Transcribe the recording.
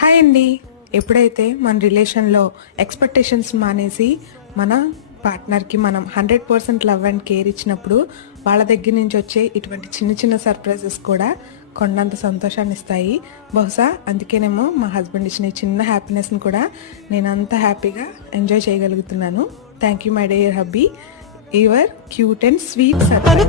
Hi అండి. ఎప్పుడైతే మన రిలేషన్లో ఎక్స్పెక్టేషన్స్ మానేసి మన పార్ట్నర్కి మనం 100% లవ్ అండ్ కేర్ ఇచ్చినప్పుడు వాళ్ళ దగ్గర నుంచి వచ్చే ఇటువంటి చిన్న చిన్న సర్ప్రైజెస్ కూడా కొండంత సంతోషాన్ని ఇస్తాయి. బహుశా అందుకేనేమో మా హస్బెండ్ ఇచ్చిన ఈ చిన్న హ్యాపీనెస్ని కూడా నేను అంత హ్యాపీగా ఎంజాయ్ చేయగలుగుతున్నాను. Thank you my dear hubby. Your cute and sweet surprise.